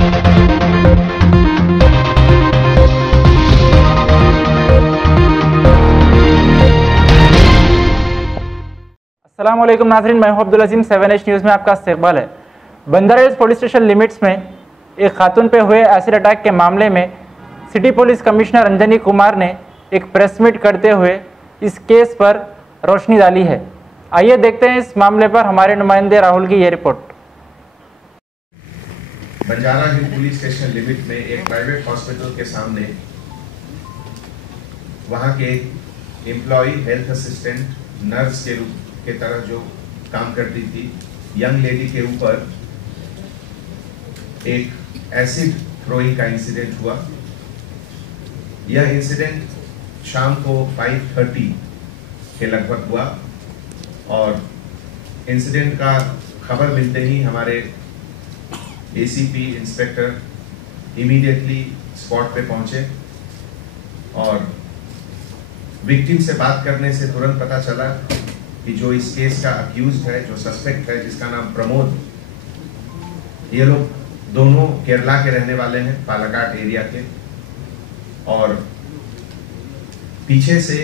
अस्सलामुअलैकुम नाज़रीन, मैं हूं अब्दुल अजीम। 7H न्यूज़ में आपका इस्तकबाल है। बंदर हिल्स पुलिस स्टेशन लिमिट्स में एक खातून पे हुए एसिड अटैक के मामले में city police commissioner Anjani Kumar ने एक प्रेस मीट करते हुए इस केस पर रोशनी डाली है। आइए देखते हैं इस मामले पर हमारे नुमाइंदे राहुल की ये रिपोर्ट। बंजारा हिल पुलिस स्टेशन लिमिट में एक प्राइवेट हॉस्पिटल के सामने वहां के एम्प्लॉय हेल्थ असिस्टेंट नर्स के रूप के तरह जो काम करती थी, यंग लेडी के ऊपर एक एसिड थ्रोइंग का इंसिडेंट हुआ। यह इंसिडेंट शाम को 5:30 के लगभग हुआ और इंसिडेंट का खबर मिलते ही हमारे एसीपी इंस्पेक्टर इमीडिएटली स्पॉट पे पहुंचे और विक्टिम से बात करने से तुरंत पता चला कि जो इस केस का अक्यूज्ड है, जो सस्पेक्ट है, जिसका नाम प्रमोद, ये लोग दोनों केरला के रहने वाले हैं, पालक्काड एरिया के। और पीछे से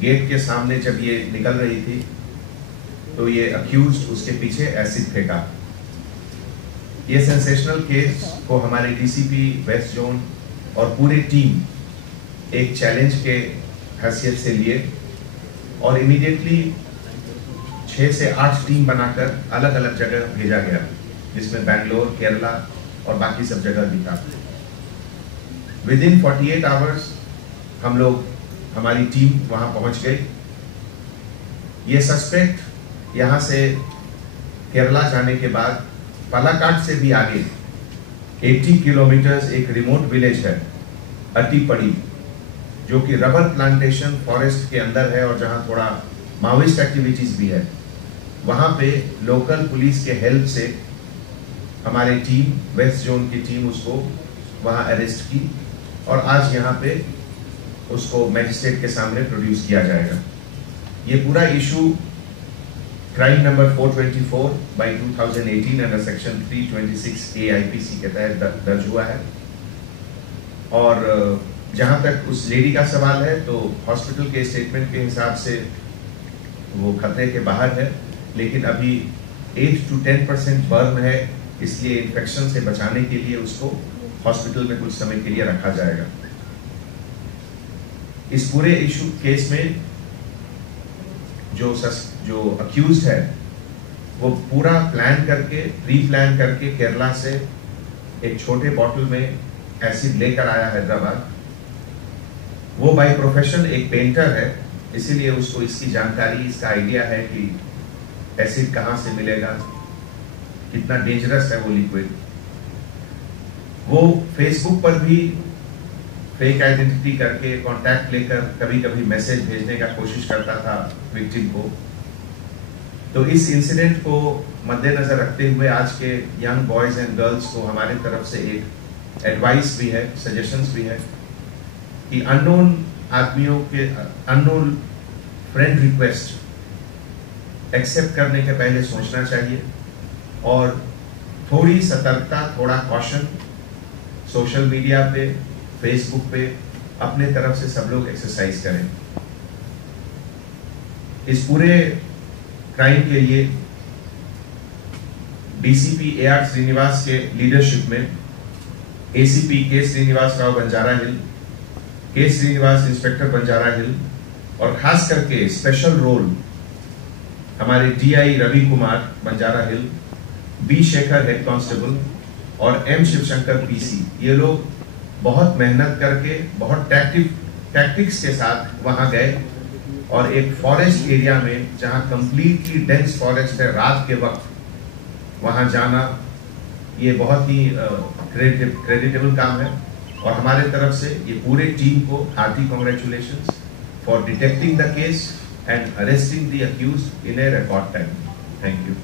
गेट के सामने जब ये निकल रही थी तो ये अक्यूज्ड उसके पीछे एसिड फेंका। ये सेंसेशनल केस को हमारे डीसीपी वेस्ट जोन और पूरी टीम एक चैलेंज के हैसियत से लिए और इमीडिएटली 6 से 8 टीम बनाकर अलग अलग जगह भेजा गया, जिसमें बैंगलोर, केरला और बाकी सब जगह भी था। विदिन 48 आवर्स हम लोग, हमारी टीम वहां पहुंच गई। ये सस्पेक्ट यहां से केरला जाने के बाद पालक्काड से भी आगे 80 किलोमीटर एक रिमोट विलेज है अट्टीपड़ी, जो कि रबर प्लांटेशन फॉरेस्ट के अंदर है और जहां थोड़ा माओइस्ट एक्टिविटीज भी है। वहां पे लोकल पुलिस के हेल्प से हमारी टीम, वेस्ट जोन की टीम, उसको वहां अरेस्ट की और आज यहाँ पे उसको मैजिस्ट्रेट के सामने प्रोड्यूस किया जाएगा। ये पूरा issue crime number 424/2018 under section 326 AIPC के तहत दर्ज हुआ है। और जहां तक उस लेडी का सवाल है तो हॉस्पिटल के स्टेटमेंट के हिसाब से वो खतरे के बाहर है, लेकिन अभी 8 to 10% बर्न है, इसलिए इन्फेक्शन से बचाने के लिए उसको हॉस्पिटल में कुछ समय के लिए रखा जाएगा। इस पूरे इशू केस में जो अक्यूज्ड है वो पूरा प्लान करके, प्री प्लान करके केरला से एक छोटे बॉटल में एसिड लेकर आया हैदराबाद। वो बाय प्रोफेशन एक पेंटर है, इसीलिए उसको इसकी जानकारी, इसका आइडिया है कि एसिड कहां से मिलेगा, कितना डेंजरस है वो लिक्विड। वो फेसबुक पर भी फेक आइडेंटिटी करके कांटेक्ट लेकर कभी कभी मैसेज भेजने का कोशिश करता था विक्टिम को। तो इस इंसिडेंट को मद्देनजर रखते हुए आज के यंग बॉयज एंड गर्ल्स को हमारे तरफ से एक एडवाइस भी है, सजेशंस भी है कि अननोन आदमियों के, अननोन फ्रेंड रिक्वेस्ट एक्सेप्ट करने के पहले सोचना चाहिए और थोड़ी सतर्कता, थोड़ा कॉशन सोशल मीडिया पे, फेसबुक पे अपने तरफ से सब लोग एक्सरसाइज करें। इस पूरे क्राइम के लिए डीसीपी AR श्रीनिवास के लीडरशिप में ACP के श्रीनिवास राव बंजारा हिल, के श्रीनिवास इंस्पेक्टर बंजारा हिल और खास करके स्पेशल रोल हमारे DI रवि कुमार बंजारा हिल, B शेखर हेड कांस्टेबल और M शिवशंकर PC, ये लोग बहुत मेहनत करके, बहुत टैक्टिक्स के साथ वहां गए और एक फॉरेस्ट एरिया में जहां कंप्लीटली डेंस फॉरेस्ट है, रात के वक्त वहां जाना ये बहुत ही क्रेडिटेबल काम है। और हमारे तरफ से ये पूरे टीम को hearty congratulations for detecting the case and arresting the accused in A record time. Thank you.